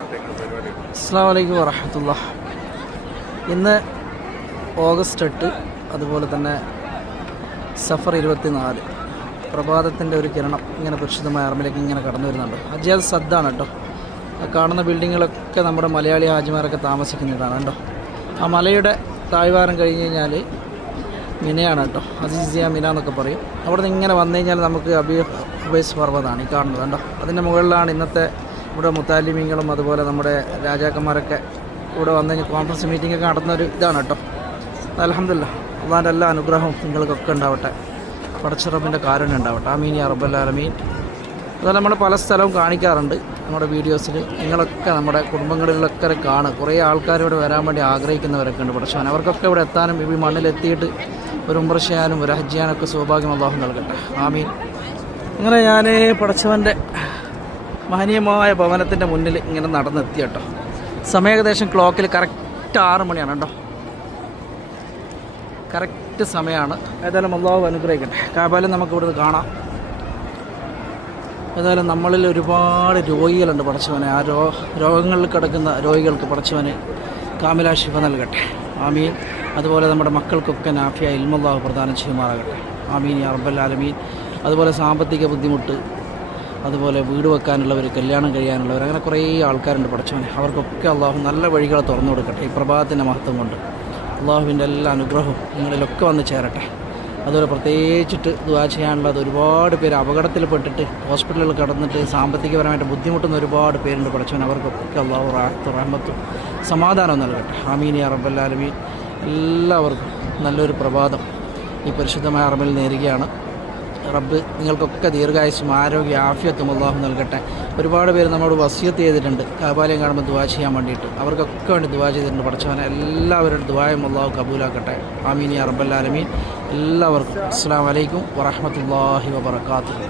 അസ്സലാമു അലൈക്കും വറഹ്മത്തുള്ളാഹി. ഇന്ന് ഓഗസ്റ്റ് 8, അതുപോലെ തന്നെ സഫർ 24. പ്രഭാതത്തിൻ്റെ ഒരു കിരണം ഇങ്ങനെ പരിശുദ്ധമായ അറമിലേക്ക് ഇങ്ങനെ കടന്നു വരുന്നുണ്ട്. ഹജ്ജാദ് സദ്ദാണ് കേട്ടോ. കാണുന്ന ബിൽഡിങ്ങുകളൊക്കെ നമ്മുടെ മലയാളി ഹാജിമാരൊക്കെ താമസിക്കുന്നതാണ് കേട്ടോ. ആ മലയുടെ താഴ്വാരം കഴിഞ്ഞ് കഴിഞ്ഞാൽ മിനയാണ് കേട്ടോ. അസീസിയ മിന എന്നൊക്കെ പറയും. അവിടെ നിന്ന് ഇങ്ങനെ വന്നു കഴിഞ്ഞാൽ നമുക്ക് അബീസ് പർവ്വതമാണ് ഈ കാണുന്നത് കേട്ടോ. അതിൻ്റെ മുകളിലാണ് ഇന്നത്തെ ഇവിടെ മുത്താലിമീങ്ങളും അതുപോലെ നമ്മുടെ രാജാക്കന്മാരൊക്കെ ഇവിടെ വന്നു കഴിഞ്ഞാൽ കോൺഫറൻസ് മീറ്റിംഗൊക്കെ നടത്തുന്നൊരു ഇതാണ് കേട്ടോ. അൽഹംദുലില്ലാഹ്, അള്ളാൻ്റെ എല്ലാ അനുഗ്രഹവും നിങ്ങൾക്കൊക്കെ ഉണ്ടാവട്ടെ. പടച്ചിറപ്പിൻ്റെ കാരുണ്യം ഉണ്ടാവട്ടെ. ആമീൻ യാ റബ്ബൽ ആലമീൻ. അതുപോലെ നമ്മൾ പല സ്ഥലവും കാണിക്കാറുണ്ട് നമ്മുടെ വീഡിയോസിൽ. നിങ്ങളൊക്കെ നമ്മുടെ കുടുംബങ്ങളിലൊക്കെ കാണും. കുറേ ആൾക്കാർ ഇവിടെ വരാൻ വേണ്ടി ആഗ്രഹിക്കുന്നവരൊക്കെ ഉണ്ട്. പടച്ചവൻ അവർക്കൊക്കെ ഇവിടെ എത്താനും ഈ മണ്ണിലെത്തിയിട്ട് ഒരു ഉംറ ചെയ്യാനും ഒരു ഹജ്ജ് ചെയ്യാനൊക്കെ സൗഭാഗ്യം അല്ലാഹു നൽകട്ടെ. ആമീൻ. ഇങ്ങനെ ഞാൻ പടച്ചവൻ്റെ മഹനീയമായ ഭവനത്തിൻ്റെ മുന്നിൽ ഇങ്ങനെ നടന്നെത്തി കേട്ടോ. സമയം ഏകദേശം ക്ലോക്കിൽ കറക്റ്റ് 6 മണിയാണ് കേട്ടോ. കറക്റ്റ് സമയമാണ്. ഏതായാലും അല്ലാഹു അനുഗ്രഹിക്കട്ടെ. കാബാലും നമുക്ക് ഇവിടുന്ന് കാണാം. ഏതായാലും നമ്മളിൽ ഒരുപാട് രോഗികളുണ്ട് പടച്ചവനെ. ആ രോഗങ്ങളിൽ കിടക്കുന്ന രോഗികൾക്ക് പടച്ചവന് കാമിലാ ശിഫ നൽകട്ടെ. ആമീൻ. അതുപോലെ നമ്മുടെ മക്കൾക്കൊക്കെ നാഫിയ ഇൽമുല്ലാഹു പ്രദാനം ചെയ്യുമാറാകട്ടെ. ആമീൻ യാ റബ്ബൽ ആലമീൻ. അതുപോലെ സാമ്പത്തിക ബുദ്ധിമുട്ട്, അതുപോലെ വീട് വെക്കാനുള്ളവർ, കല്യാണം കഴിയാനുള്ളവർ, അങ്ങനെ കുറേ ആൾക്കാരുണ്ട് പടച്ചവനെ. അവർക്കൊക്കെ അള്ളാഹു നല്ല വഴികൾ തുറന്നു കൊടുക്കട്ടെ. ഈ പ്രഭാതത്തിൻ്റെ മഹത്വം കൊണ്ട് അള്ളാഹുവിൻ്റെ എല്ലാ അനുഗ്രഹവും നിങ്ങളിലൊക്കെ വന്ന് ചേരട്ടെ. അതുപോലെ പ്രത്യേകിച്ചിട്ട് ദുആ ചെയ്യാനുള്ളത്, ഒരുപാട് പേര് അപകടത്തിൽപ്പെട്ടിട്ട് ഹോസ്പിറ്റലുകളിൽ കിടന്നിട്ട് സാമ്പത്തികപരമായിട്ട് ബുദ്ധിമുട്ടുന്ന ഒരുപാട് പേരുണ്ട് പടച്ചവൻ. അവർക്കൊക്കെ അള്ളാഹു റാഹത്തും റഹ്മത്തും സമാധാനവും നൽകട്ടെ. ആമീൻ യാ റബ്ബൽ ആലമീൻ. എല്ലാവർക്കും നല്ലൊരു പ്രഭാതം ഈ പരിശുദ്ധമായ അറമിൽ നേരുകയാണ്. റബ്ബ് നിങ്ങൾക്കൊക്കെ ദീർഘായുസ്സും ആരോഗ്യ ആഫിയത്തും അല്ലാഹു നൽകട്ടെ. ഒരുപാട് പേര് നമ്മളോട് വസിയത്ത് ചെയ്തിട്ടുണ്ട് കാബാലയം കാണുമ്പോൾ ദുആ ചെയ്യാൻ വേണ്ടിയിട്ട്. അവർക്കൊക്കെ വേണ്ടി ദുആ ചെയ്തിട്ടുണ്ട് പടച്ചവനെ. എല്ലാവരുടെ ദുആയും അല്ലാഹു കബൂലാക്കട്ടെ. ആമീൻ യാ റബ്ബൽ ആലമീൻ. എല്ലാവർക്കും അസ്സലാമു അലൈക്കും വറഹ്മത്തുള്ളാഹി വബറകാതുഹു.